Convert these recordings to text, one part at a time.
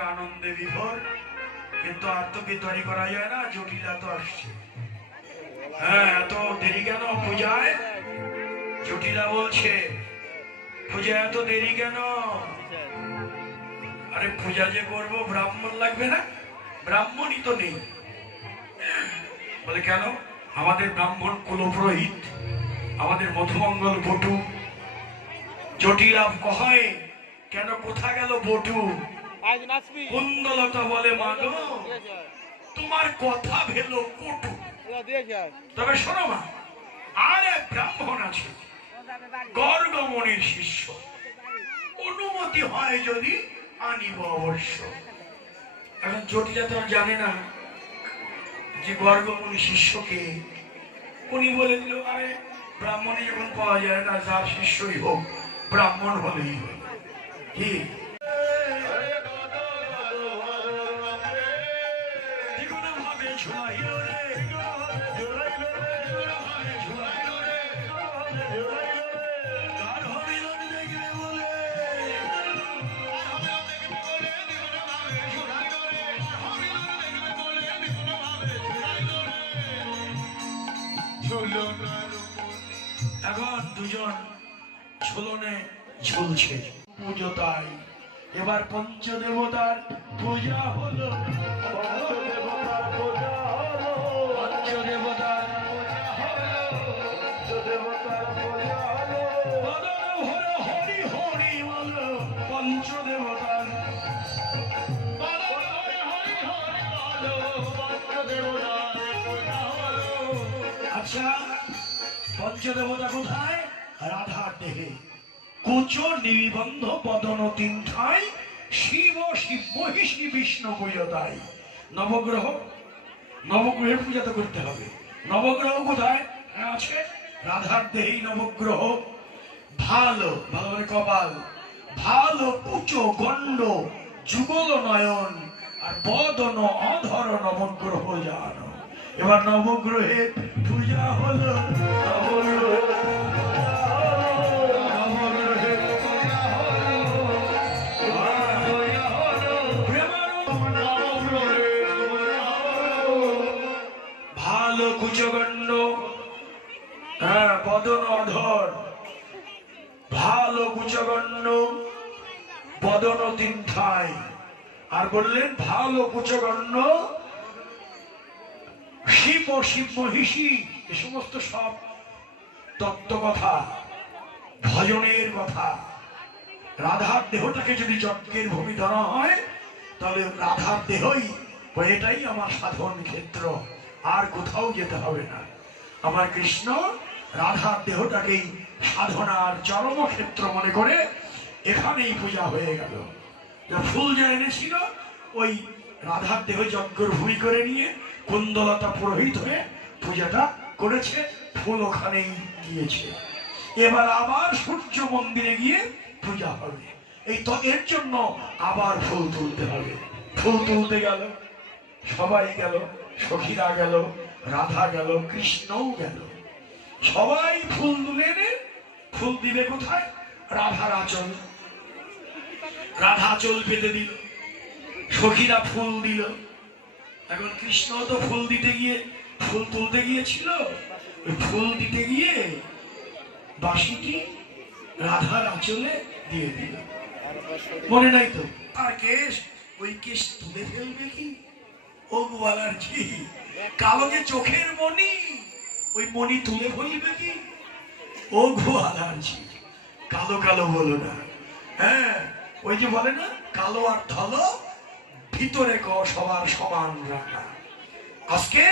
করে আনন্দে বিভোর, কিন্তু আর তো কি তৈরি করা যায় না, জটিলা তো আসছে। হ্যাঁ, এত দেরি কেন পূজায়? জটিলা বলছে পূজা এত দেরি কেন? আরে পূজা যে করবো ব্রাহ্মণ লাগবে না? ব্রাহ্মণই তো নেই। বলে কেন? আমাদের ব্রাহ্মণ কুলপুরোহিত, আমাদের মধুমঙ্গল বটু। জটিলা কয় কেন, কোথা গেল বটু? কুন্দলতা বলে মা গো, তোমার কথা ভেলো কটু। তবে শোনো মা, আর এক ব্রাহ্মণ আছে, গর্গমণির শিষ্য, অনুমতি হয় যদি আনিব অবশ্য। এখন জটিলা তো জানে না যে গর্গমণির শিষ্যকে। উনি বলে দিল, আরে ব্রাহ্মণী যখন পাওয়া যায় না, যার শিষ্যই হোক, ব্রাহ্মণ হলেই হয়। কি এখন দুজন ঝুলনে ঝুলছে, পুজো তাই। এবার পঞ্চদেবতার পূজা হলো, পঞ্চদেবতার পূজা হলো, পঞ্চদেবতার পূজা হলো, হরি হরি বলো পঞ্চদেবতার। আচ্ছা, পঞ্চদেবতা কোথায়? রাধার দেহে। কুচ নিবন্ধ বদন তিন ঠাই, শিব শিব মহিষী বিষ্ণু পূজতাই। নবগ্রহ, নবগ্রহের পূজা তো করতে হবে। নবগ্রহ কোথায় আছে? রাধার দেহেই নবগ্রহ। ভালো ভালো কপাল, ভালো কুচ গণ্ড যুগল নয়ন, আর বদন অধর নবগ্রহ জানো। এবার নবগ্রহের পূজা হলো, ভালো কুচগণ্ড, হ্যাঁ বদন অধর, ভালো কুচগণ্ড বদন তিন ঠাই। আর বললেন ভালো কুচগণ্ড শিব ও শিব মহিষী। এ সমস্ত সব তত্ত্ব কথা, ভজনের কথা। রাধার দেহটাকে যদি যজ্ঞের ভূমি ধরা হয়, তাহলে রাধার দেহই, এটাই আমার সাধন ক্ষেত্র, আর কোথাও যেতে হবে না। আমার কৃষ্ণ রাধার দেহটাকেই সাধনার চরম ক্ষেত্র মনে করে এখানেই পূজা হয়ে গেল। ফুল যা এনেছিল, ওই রাধার দেহ যজ্ঞের ভূমি করে নিয়ে কুন্দলতা পুরোহিত হয়ে পূজাটা করেছে, ফুল ওখানেই দিয়েছে। এবার আবার সূর্য মন্দিরে গিয়ে পূজা হবে। এই তো এর জন্য আবার ফুল তুলতে হবে। ফুল তুলতে গেল, সবাই গেল, সখীরা গেল, রাধা গেল, কৃষ্ণও গেল। সবাই ফুল তুলে এনে ফুল দিবে কোথায়? রাধার আঁচল। রাধা আঁচল পেতে দিল, সখীরা ফুল দিল। এখন কৃষ্ণ তো ফুল দিতে গিয়ে, ফুল তুলতে গিয়েছিল, ওই ফুল দিতে গিয়ে বাঁশিটি রাধার আঁচলে দিয়ে দিল। মনে নাই তো? আর কেশ, ওই কেশ তুলে ফেলবে কি? ও গোয়ালার জি, কালো যে চোখের মণি, ওই মণি তুলে ফেলবে কি? ও গোয়ালার জি, কালো কালো বলো না। হ্যাঁ, ওই যে বলে না, কালো আর ধলো ভিতরে ক সবার সমান রাখা। আজকে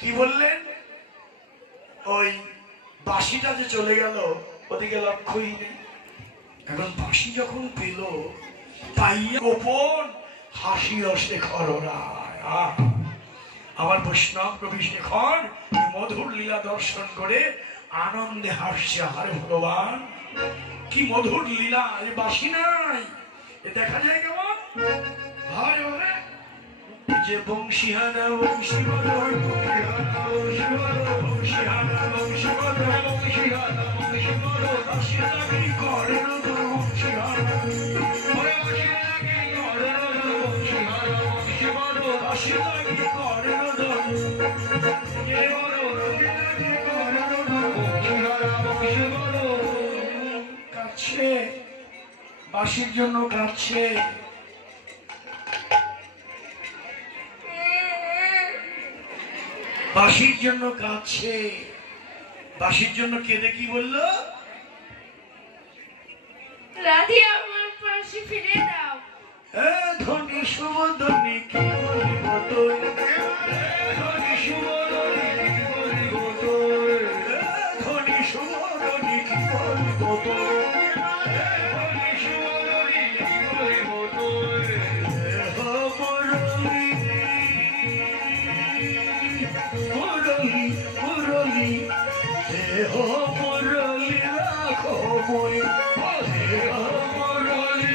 কি বললেন? ওই বাঁশিটা যে চলে গেল, ওদিকে লক্ষ্যই নেই। এখন বাঁশি যখন পেল, পাইয়া গোপন হাসি শেখর রায়। আমার বৈষ্ণব কবি শেখর মধুর লীলা দর্শন করে আনন্দে হাসছে। আরে ভগবান, কি মধুর লীলা! এ বাঁশি নাই, এ দেখা যায় কেমন? ভাই ওরে যে বংশীহানা বংশীহানা বংশীহানা বংশীহানা বংশীহানা বংশীহানা বংশীহানা করে না তো বংশীহানা বাঁশির জন্য কাঁদছে। বাঁশির জন্য কাঁদছে। বাঁশির জন্য কেঁদে কি বললো? রাধে আমার পাশে ফিরে দাও। ধনী সুবধনী কি বলিব তোর, ধনী সুবধনী কি বলিব তোর, ধনী সুবধনী কি বলিব তোর, ধনী সুবধনী কি বলিব তোর। মুরলী মুরলী দেহ মুরলী রাখো মই, দেহ মুরলী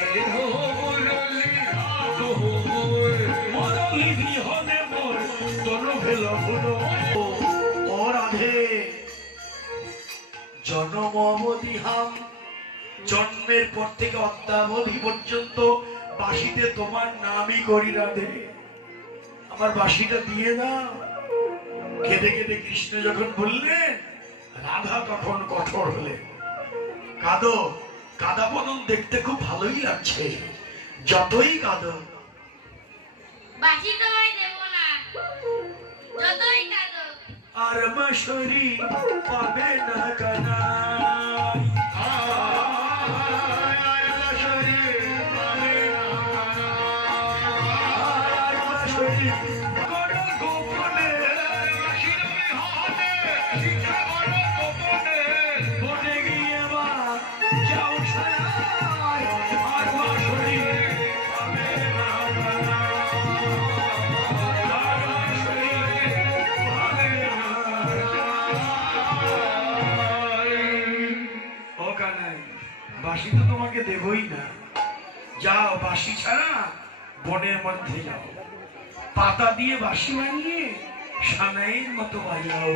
দেহ মুরলী রাখো মই, মুরলী বিহনে মোর তনু ভেল ভুল। ও রাধে, জন্ম অবধিহাম, জন্মের পর থেকে অদ্যাবধি পর্যন্ত বাঁশিতে তোমার নামই করি রাধে, আমার বাঁশিটা দিয়ে দাও। কেঁদে কেঁদে কৃষ্ণ যখন বললেন, রাধা তখন কঠোর হলেন। কাঁদো, কাদা বদন দেখতে খুব ভালোই লাগছে, যতই কাঁদো। বাঁশি তোমায় দেব না, যতই কাঁদো। আর মাসরি পাবে না কানাই, আর মাসরি পাবে না কানাই, আর মাসরি করো গোপনে, শিরোমে হাতে শিক্ষা করো গোপনে, বনে গিয়ে মা যাও ছায়ায়, আর মাসরি পাবে না কানাই, আর মাসরি পাবে না কানাই। ও কানাই, বাঁশি তো তোমাকে দেবই না, যাও বাঁশি ছাড়া বনের মধ্যে যাও, পাতা দিয়ে বাঁশি বানিয়ে সানাইয়ের মতো বাজাও,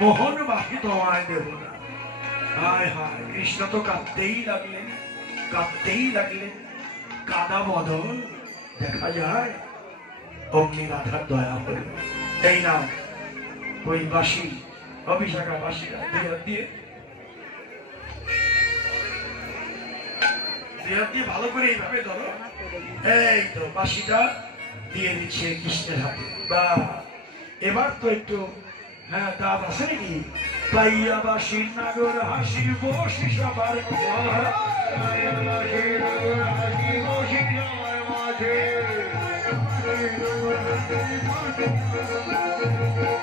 মোহন বাঁশি তোমায় দেব না। হায় হায়, কৃষ্ণ তো কাঁদতেই লাগলেন, কাঁদতেই লাগলেন। কাদা বদল দেখা যায়, অগ্নি রাধার দয়া হল। এই নাও ওই বাঁশি, অভিষেকা বাঁশি দিয়ে ভালো করে এইভাবে ধরো। এই তো বাঁশিটা দিয়ে দিচ্ছে কৃষ্ণের হাতে। বা এবার তো একটু হ্যাঁ দাঁত আছে নাকি? পাইয়া বাঁশির নাগর হাসি বসি সবার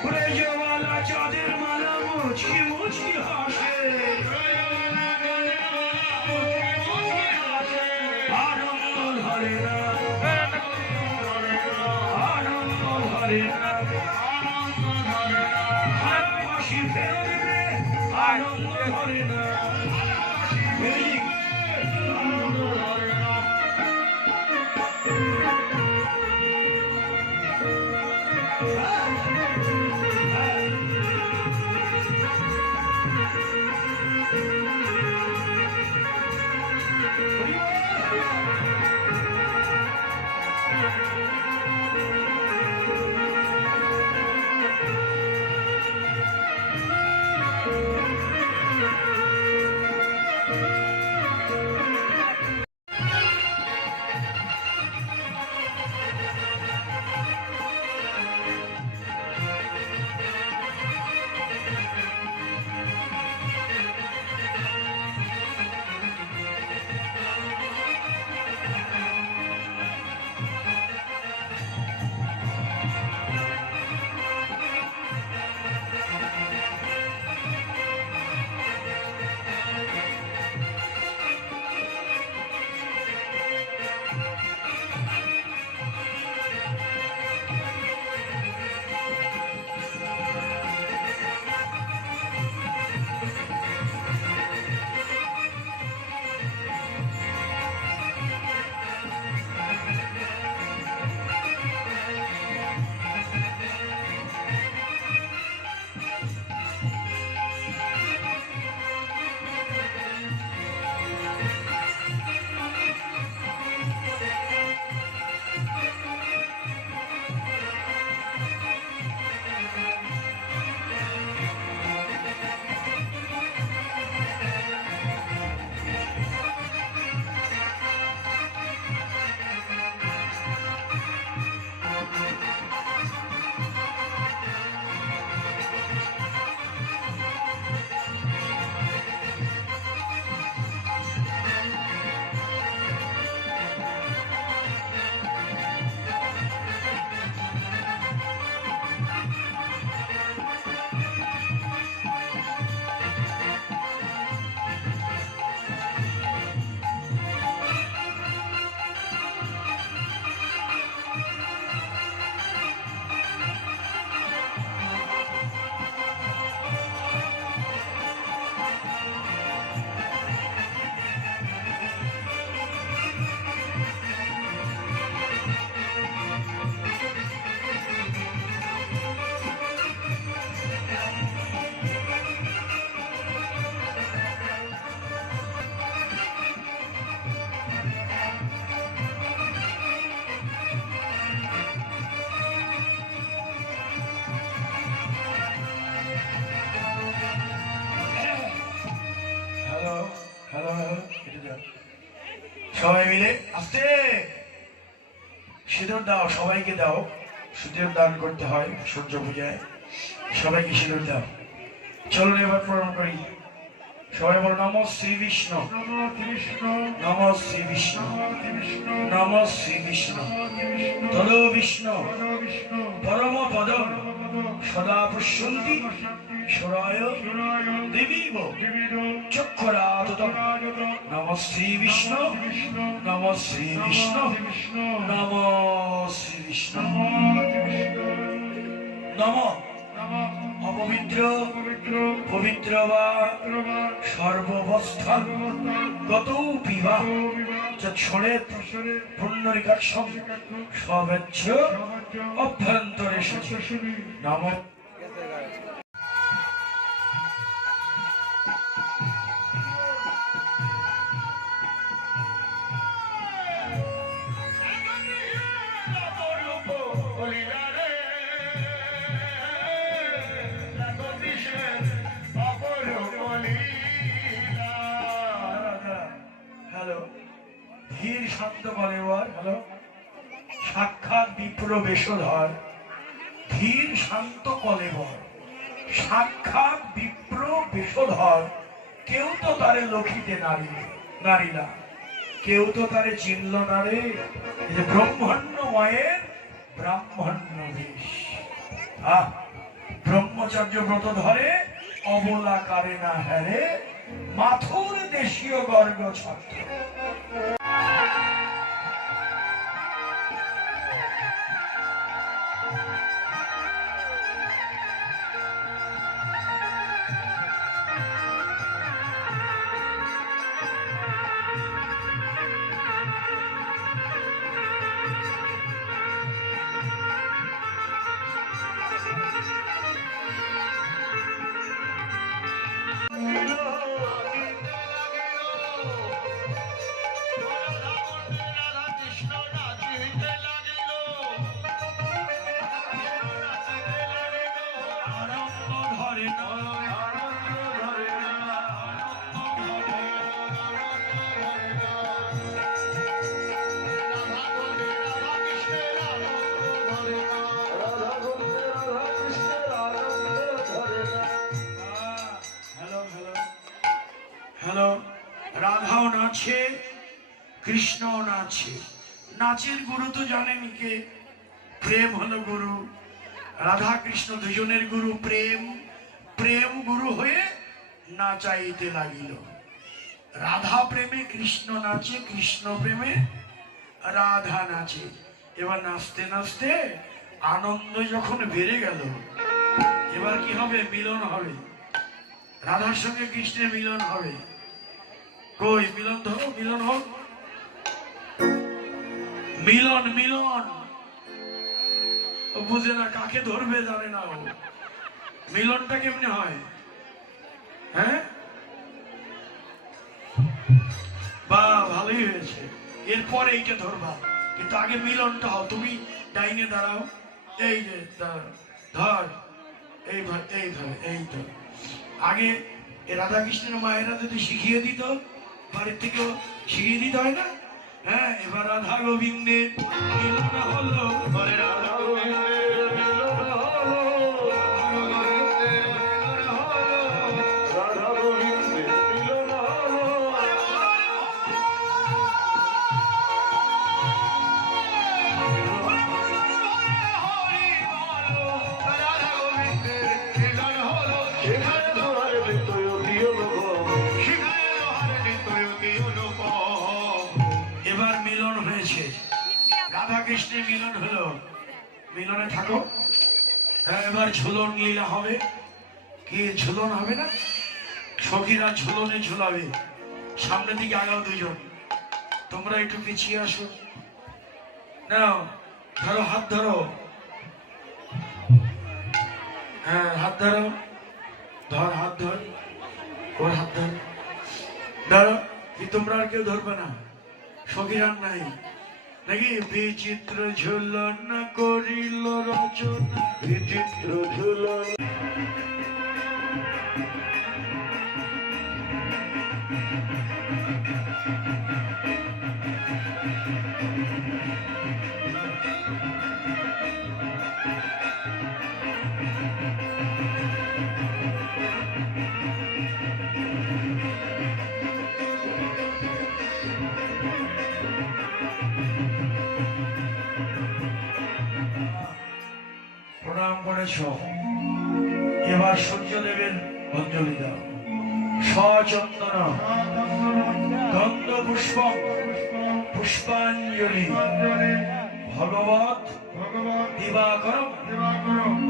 ব্রজবালা চাঁদের মালা মুচকি মুচকি হাসে, আনন্দ ধরে না, আনন্দ ধরে না, হাসি ফেলবে, আনন্দ ধরে না, আনন্দ ধরে না। সবাই মিলে আস্তে সিঁদুর দাও, সবাইকে দাও। সিঁদুর দান করতে হয় সূর্য পূজায়, সবাইকে সিঁদুর দাও। চলুন এবার প্রণাম করি। সবাই বলো নম শ্রী বিষ্ণু, নম শ্রী বিষ্ণু, নম শ্রী বিষ্ণু। তদো বিষ্ণু পরম পদম সদা পুষ্যন্তি সরায় দেবীব চক্ষুরাদতম। নম শ্রী বিষ্ণু, নম শ্রী বিষ্ণু, নম শ্রী বিষ্ণু। নম অপবিত্র পবিত্র বা সর্ববস্থান গত পিবা যৎসরেত পুণ্যরিকাক্ষম সবেচ্ছ অভ্যন্তরে শুচি। নম হ্যালো ধীর শান্ত বলে হ্যালো সাক্ষাৎ বিপ্র বেশধর ধীর শান্ত কলেবর সাক্ষাৎ বিপ্র বেশধর। কেউ তো তারে লক্ষিতে নারীলা, কেউ তো তারে চিনল না রে। এই যে ব্রহ্মাণ্ড মায়ের ব্রাহ্মণ্য বেশ। ব্রহ্মচর্য ব্রত ধরে অবলা কারে না হারে মাথুর দেশীয় গর্গ ছাত্র। হ্যালো রাধাও নাচে কৃষ্ণও নাচে। নাচের গুরু তো জানেন কে? প্রেম হলো গুরু। রাধা কৃষ্ণ দুজনের গুরু প্রেম। প্রেম গুরু হয়ে নাচাইতে লাগিল। রাধা প্রেমে কৃষ্ণ নাচে, কৃষ্ণ প্রেমে রাধা নাচে। এবার নাচতে নাচতে আনন্দ যখন বেড়ে গেল, এবার কি হবে? মিলন হবে। রাধার সঙ্গে কৃষ্ণের মিলন হবে। কই মিলন ধরো, মিলন হোক। মিলন মিলন ও বুঝে না, কাকে ধরবে জানে না ও। মিলনটা কেমনে হয়? হ্যাঁ বা ভালোই হয়েছে, এরপরে এইটা ধরবা, কিন্তু আগে মিলনটা হও। তুমি ডাইনে দাঁড়াও, এই যে ধর, এই ধর, এই ধর, এই ধর। আগে রাধা কৃষ্ণের মায়েরা যদি শিখিয়ে দিত, বাড়ির থেকেও শিখিয়ে দিতে হয় না? হ্যাঁ, এবার রাধা গোবিন্দের মিলন হলো, রাধা গোবিন্দের মিলন হলো, রাধা গোবিন্দের মিলন হলো। এবার মিলন হয়েছে, রাধা কৃষ্ণের মিলন হলো। মিলনে থাকো। হ্যাঁ, এবার ঝুলন লীলা হবে। কি ঝুলন হবে না? সখীরা ঝুলনে ঝুলাবে। সামনের দিকে আগাও দুজন, তোমরা একটু পিছিয়ে আসো। নাও ধরো, হাত ধরো। হ্যাঁ, হাত ধরো, ধর, হাত ধর, ওর হাত ধর, ধরো। কি তোমরা আর কেউ ধরবে না? সখীরান নাই নাকি? বিচিত্র ঝুলন করিল রচনা, বিচিত্র ঝুলন। করেছ, এবার সূর্যদেবের অঞ্জলি দাও। সচন্দন গন্ধ পুষ্প পুষ্পাঞ্জলি ভগবত দিবাকর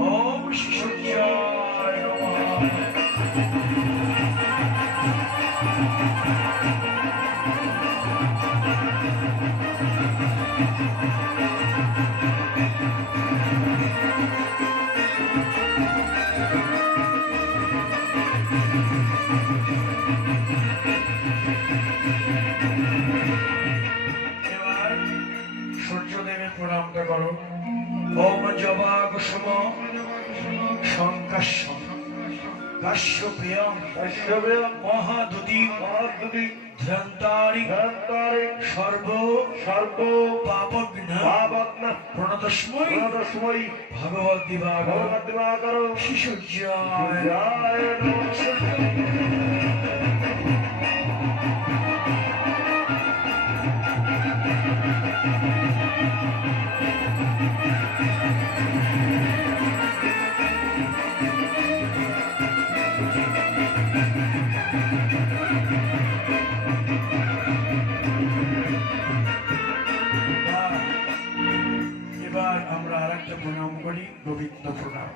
ওম শ্রী সূর্যায় নমঃ। এবার সূর্যদেবের প্রণামটা করো। ওম জবা কুসুম সংকাশ্য কাশ্যপ্রিয়ম মহাদুতি ধ্যান্তারি সর্ব পাপঘ্ন প্রণতস্মৈ ভগবদ দিবাকর শ্রী সূর্যায় এবার আমরা আর একটা প্রণাম করি, গোবিন্দ প্রণাম।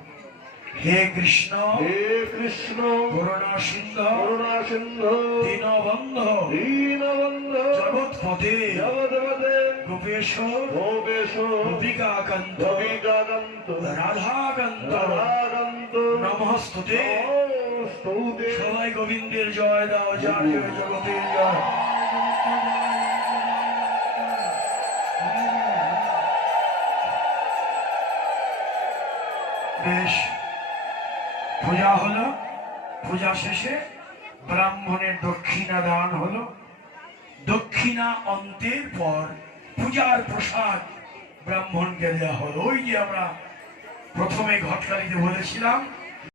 হে কৃষ্ণ করুণা সিন্ধু দীনবন্ধু জগৎপতে গোপেশ গোপিকাকান্ত রাধাকান্ত নমস্তুতে। সবাই গোবিন্দের জয় দাও, যার জয় জগতের জয়। বেশ, পূজা হলো, পূজা শেষে ব্রাহ্মণের দক্ষিণা দান হলো। দক্ষিণা অন্তের পর পূজার প্রসাদ ব্রাহ্মণকে দেওয়া হলো। ওই যে আমরা প্রথমে ঘটকালিতে বলেছিলাম